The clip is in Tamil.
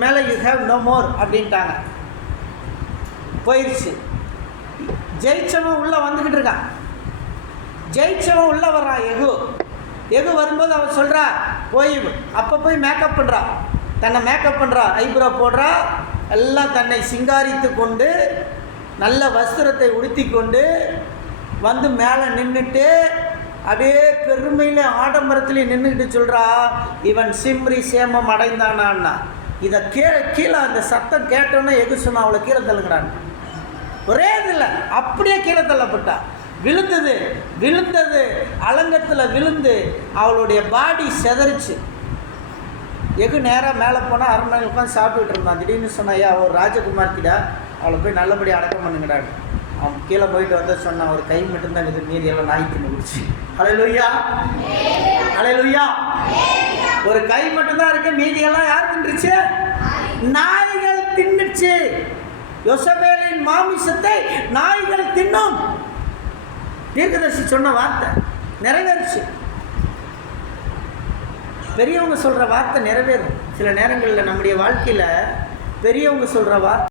மேலே யூ ஹேவ் நோ மோர் அப்படின்ட்டாங்க. போயிடுச்சு. ஜெயிச்சவன் உள்ளே வந்துக்கிட்டு இருக்கான். ஜெயிச்சவன் உள்ளே வர்றான். எகு வரும்போது அவன் சொல்கிறா, அப்போ போய் மேக்கப் பண்ணுறா, தன்னை மேக்கப் பண்ணுறா, ஐப்ரோ போடுறா, எல்லாம் தன்னை சிங்காரித்து கொண்டு நல்ல வஸ்திரத்தை உடுத்தி கொண்டு வந்து மேலே நின்றுட்டு அப்படியே பெருமையில் ஆடம்பரத்துலேயும் நின்றுக்கிட்டு சொல்கிறா, இவன் சிம்ரி சேமம் அடைந்தானான்னா. இதை கீழே அந்த சத்தம் கேட்டோன்னே சொன்னா அவளை கீழே தள்ளுங்கிறான். ஒரே இதில் அப்படியே கீழே தள்ளப்பட்டா. விழுந்தது அலங்கத்தில் விழுந்து அவளுடைய பாடி செதறிச்சு. நேராக மேலே போனால் அரண்மனையில் உட்காந்து சாப்பிட்டுட்டு இருந்தான். திடீர்னு சொன்னாயா, ஒரு ராஜகுமார்கிட்ட அவளை போய் நல்லபடியாக அடக்கம் பண்ணுங்கிறான். அவன் கீழே போயிட்டு வந்து சொன்னான், ஒரு கை மட்டும்தான் இது, மீதி எல்லாம் நாய் தின்னு குடிச்சு. ஹல்லேலூயா, ஹல்லேலூயா. ஒரு கை மட்டும்தான் இருக்கு, மீதியெல்லாம் யார் தின்றுச்சு? நாய்கள் தின்னுச்சு. யோசபேலின் மாமிசத்தை நாய்கள் தின்னும். தீர்க்கதரிசி சொன்ன வார்த்தை நிறைவேறுச்சு. பெரியவங்க சொல்கிற வார்த்தை நிறைவேறும். சில நேரங்களில் நம்முடைய வாழ்க்கையில் பெரியவங்க சொல்கிற வார்த்தை